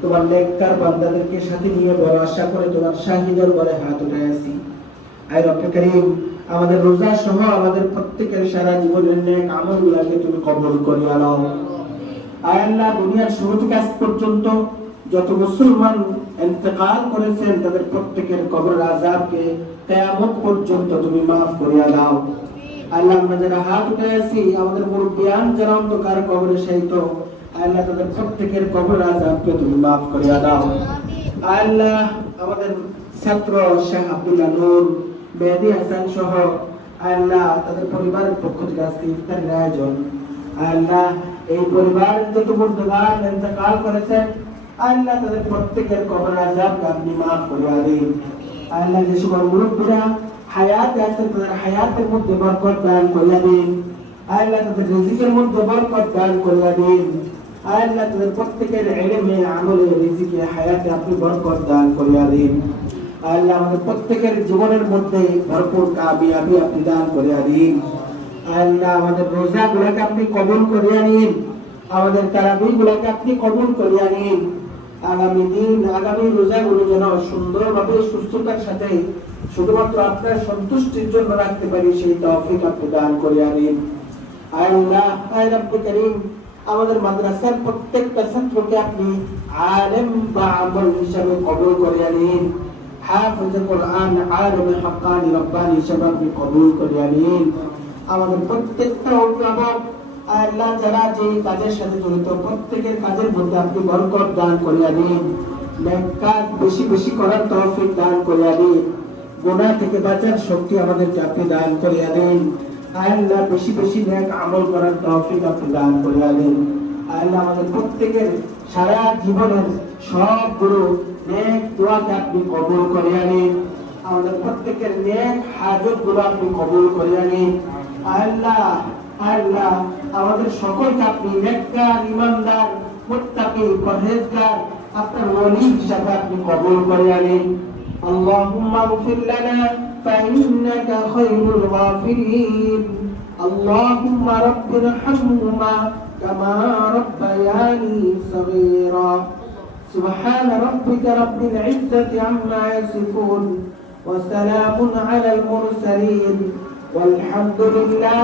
তোমার নেককার বান্দাদেরকে সাথে নিয়ে বড় আশা করে তোমার শাহী দরবারে হাত উঠায় আছি আয় রব্বে আমাদের রোজা সহ আমাদের প্রত্যেকের সারা জীবনের নেক আমলগুলোকে তুমি কবুল করিয়া নাও। আয় আল্লাহ, দুনিয়ার শুরু থেকে আজ পর্যন্ত যত মুসলমান ইন্তেকাল করেছেন, তাদের প্রত্যেকের কবর আযাবকে কিয়ামত পর্যন্ত তুমি মাফ করিয়া দাও। আল্লাহ, আমরা যারা হাত উঠে আছি আমাদের মুরব্বিয়ান যারা অন্ধকার কবরে শায়িত আল্লাহ তাদের প্রত্যেকের কবর আযাবকে তুমি মাফ করিয়া দাও। আল্লাহ আমাদের ছাত্র শেখ আব্দুল্লাহ নূর, মেহেদি হাসান সহ আল্লাহ তাদের পরিবারের পক্ষ থেকে আজকে ইফতারের আয়োজন। আল্লাহ এই পরিবারের যত বুর্দগান ইন্তেকাল করেছেন আল্লাহ তাদের প্রত্যেকের কবর আযাবকে আপনি মাফ করিয়া দিন। আল্লাহ যে সকল মুরব্বীরা হায়াতে আছেন, তাদের হায়াতের মধ্যে বরকত দান করিয়া দিন। আল্লাহ তাদের রিজিকের মধ্যে বরকত দান করিয়া দিন। আল্লাহ তাদের প্রত্যেকের ইলমে আমলে, রিজিকে, হায়াতে আপনি বরকত দান করিয়া দিন। আল্লাহ আমাদের প্রত্যেকের জীবনের মধ্যে ভরপুর কামিয়াবি আপনি দান করিয়া দিন। আল্লাহ আমাদের রোজা গুলাকে আপনি কবুল করিয়া নিন। আমাদের তারাবি গুলাকে আপনি কবুল করিয়া নিন। আগামী দিন, আগামী রোজাগুলো যেন সুন্দরভাবে, সুস্থতার সাথে শুধুমাত্র আপনার সন্তুষ্টির জন্য রাখতে পারি, সেই তৌফিক আপনি দান করিয়া দিন। আল্লাহ আয় রব্বে করিম আমাদের মাদ্রাসার প্রত্যেকটা ছাত্রকে আপনি আলেম বা আমল হিসাবে কবুল করিয়া নিন। হাফিজ কোরআন, আলেম হাক্কানি, রব্বানি হিসাবে আপনি কবুল করিয়া নিন। আমাদের প্রত্যেকটা অভিভাবক, আল্লাহ যারা যে কাজের সাথে জড়িত, প্রত্যেকের কাজের মধ্যে আপনি বরকত দান করিয়া দিন কাজ বেশি বেশি করার তৌফিক দান করিয়া দিন গুনাহ থেকে বাঁচার শক্তি আমাদেরকে আপনি দান করিয়া দিন। আল্লাহ বেশি বেশি আমল করার আপনি দান আল্লাহ আমাদের প্রত্যেকের সারা জীবনের সবগুলো দোয়াকে আপনি কবুল নিন আমাদের প্রত্যেকের হাজতগুলো আপনি কবুল করিয়া নিন আল্লাহ আল্লাহ আমাদের সকলকে আপনি নেককার, ইমানদার মুত্তাকি পরহেজগার, আপনার হিসাবে আপনি কবুল করিয়া নিন اللهم اغفر لنا فإنك خير الغافرين. اللهم رب ارحمهما كما ربياني صغيرا. سبحان ربك رب العزة عما يصفون وسلام على المرسلين. والحمد لله